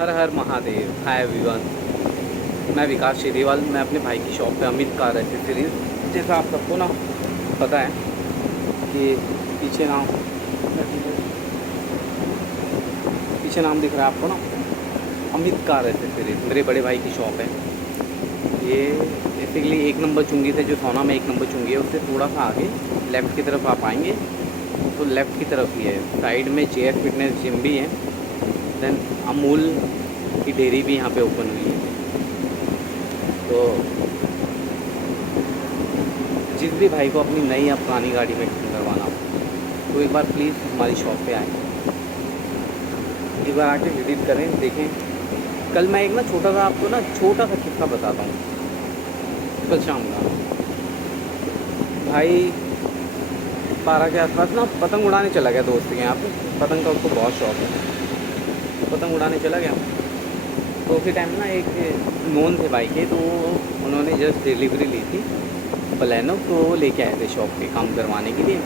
हर हर Mahadev. Hi everyone, मैं विकास शेरीवाल। मैं अपने भाई की शॉप पे अमित कार एसेसरीज, जैसा आप सबको ना पता है कि पीछे नाम दिख रहा है आपको ना, अमित कार एसेसरीज मेरे बड़े भाई की शॉप है। ये बेसिकली 1 नंबर चुंगी से, जो सोना में 1 नंबर चुंगी है, उससे थोड़ा सा आगे लेफ़्ट की तरफ आप आएंगे तो लेफ़्ट की तरफ ही है। साइड में JS फिटनेस जिम भी है। देन अमूल की डेयरी भी यहाँ पे ओपन हुई है। तो जिस भी भाई को अपनी नई या पुरानी गाड़ी में फिटिंग करवाना हो तो एक बार प्लीज़ हमारी शॉप पे आएँ, एक बार आके विजिट करें, देखें। कल मैं एक ना छोटा सा किस्सा बताता हूँ। कल शाम का भाई 12 के आसपास ना पतंग उड़ाने चला गया दोस्त के यहाँ पे। पतंग का उसको बहुत शौक है, तो पतंग उड़ाने चला गया। तो उसी टाइम ना एक नोन थे भाई के, तो उन्होंने जस्ट डिलीवरी ली थी बलेनो, तो वो लेके आए थे शॉप पे काम करवाने के लिए।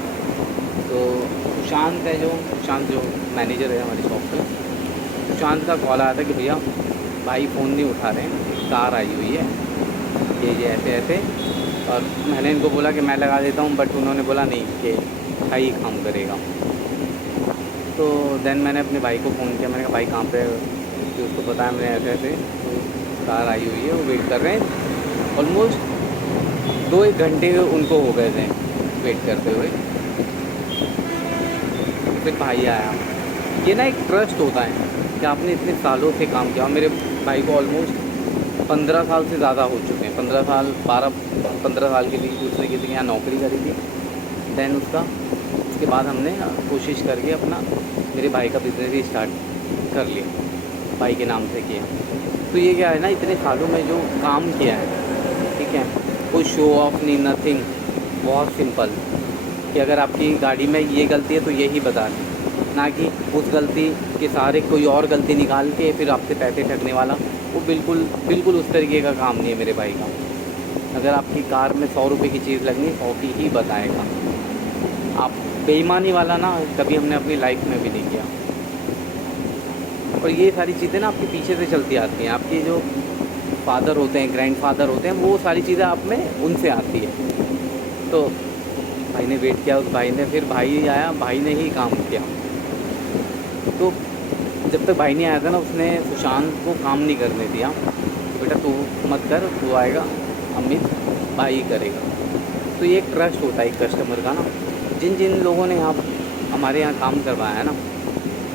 तो सुशांत जो मैनेजर है हमारी शॉप पे, सुशांत का कॉल आया था कि भैया भाई फ़ोन नहीं उठा रहे हैं, एक कार आई हुई है ये ऐसे ऐसे। और मैंने इनको बोला कि मैं लगा देता हूँ, बट उन्होंने बोला नहीं कि भाई काम करेगा। तो देन मैंने अपने भाई को फ़ोन किया। मैंने कहा भाई कहाँ पे है? कि उसको बताया मैंने ऐसे ऐसे, तो कार आई हुई है, वो वेट कर रहे हैं। ऑलमोस्ट 2-1 घंटे उनको हो गए थे वेट करते हुए। फिर भाई आया। ये ना एक ट्रस्ट होता है कि आपने इतने सालों से काम किया। और मेरे भाई को ऑलमोस्ट 15 साल से ज़्यादा हो चुके हैं। 15 साल के लिए उसने किसी के यहाँ नौकरी करी थी। देन उसके बाद हमने कोशिश करके अपना मेरे भाई का बिज़नेस ही स्टार्ट कर लिया, भाई के नाम से किया। तो ये क्या है ना, इतने सालों में जो काम किया है, ठीक है, कोई शो ऑफ नहीं, नथिंग, बहुत सिंपल। कि अगर आपकी गाड़ी में ये गलती है तो यही बता दें, ना कि उस गलती के सहारे कोई और गलती निकाल के फिर आपसे पैसे ठगने वाला। वो बिल्कुल उस तरीके का काम नहीं है मेरे भाई का। अगर आपकी कार में 100 रुपये की चीज़ लगनी, 100 की ही बताएगा। आप बेईमानी वाला ना कभी हमने अपनी लाइफ में भी नहीं किया। और ये सारी चीज़ें ना आपके पीछे से चलती आती हैं। आपके जो फादर होते हैं, ग्रैंडफादर होते हैं, वो सारी चीज़ें आप में उनसे आती है। तो भाई ने वेट किया, उस भाई ने, फिर भाई आया, भाई ने ही काम किया। तो जब तक भाई नहीं आया था ना, उसने सुशांत को काम नहीं करने दिया। बेटा तू मत कर, तू आएगा, अमित भाई करेगा। तो ये एक ट्रस्ट होता है एक कस्टमर का ना। जिन लोगों ने हमारे यहाँ काम करवाया है ना,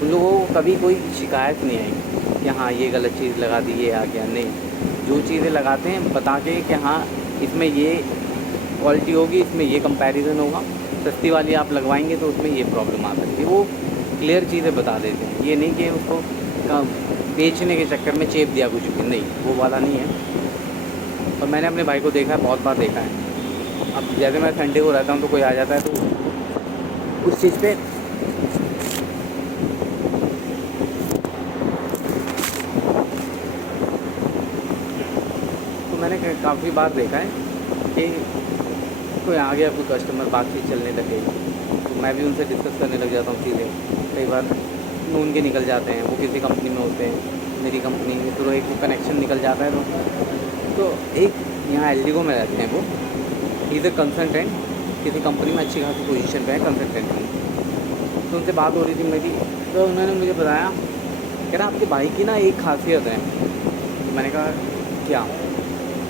उन लोगों को कभी कोई शिकायत नहीं आई कि हाँ ये गलत चीज़ लगा दी, ये आ गया। नहीं, जो चीज़ें लगाते हैं बता के कि हाँ इसमें ये क्वालिटी होगी, इसमें ये कंपैरिजन होगा, सस्ती वाली आप लगवाएंगे तो उसमें ये प्रॉब्लम आ सकती है। वो क्लियर चीज़ें बता देते हैं। ये नहीं कि उसको बेचने के चक्कर में चेप दिया कुछ भी, नहीं, वो वाला नहीं है। और मैंने अपने भाई को देखा है, बहुत बार देखा है। अब जैसे मैं संडे को रहता हूँ तो कोई आ जाता है तो उस चीज़ पे तो मैंने काफ़ी बार देखा है कि कोई आ गया, कोई कस्टमर, बातचीत चलने लगे तो मैं भी उनसे डिस्कस करने लग जाता हूँ चीज़ें। कई बार नून के निकल जाते हैं, वो किसी कंपनी में होते हैं, मेरी कंपनी में, तो एक कनेक्शन निकल जाता है। तो एक यहाँ एलडीगो में रहते हैं, वो इज़ ए कंसल्टेंट, किसी कंपनी में अच्छी खासी पोजीशन पे है कंसल्टेंट में। तो उनसे बात हो रही थी मेरी, तो उन्होंने मुझे बताया, कह रहा आपके भाई की ना एक खासियत है। तो मैंने कहा क्या?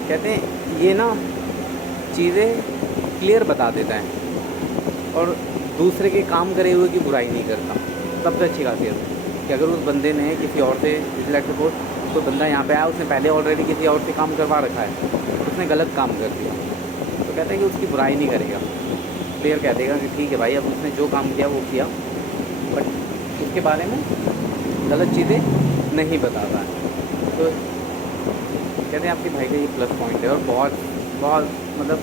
कहते हैं ये ना चीज़ें क्लियर बता देता है और दूसरे के काम करे हुए की बुराई नहीं करता। सबसे अच्छी खासियत है कि अगर उस बंदे ने किसी और से, लेट सपोज कोई बंदा यहाँ पे आया, उसने पहले ऑलरेडी किसी और से काम करवा रखा है, उसने गलत काम कर दिया, तो कहते हैं कि उसकी बुराई नहीं करेगा, क्लियर कह देगा कि ठीक है भाई, अब उसने जो काम किया वो किया, बट उसके बारे में गलत चीज़ें नहीं बताता है। तो कहते हैं आपके भाई का ये प्लस पॉइंट है। और बहुत मतलब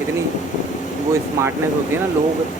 इतनी वो स्मार्टनेस होती है ना, लोग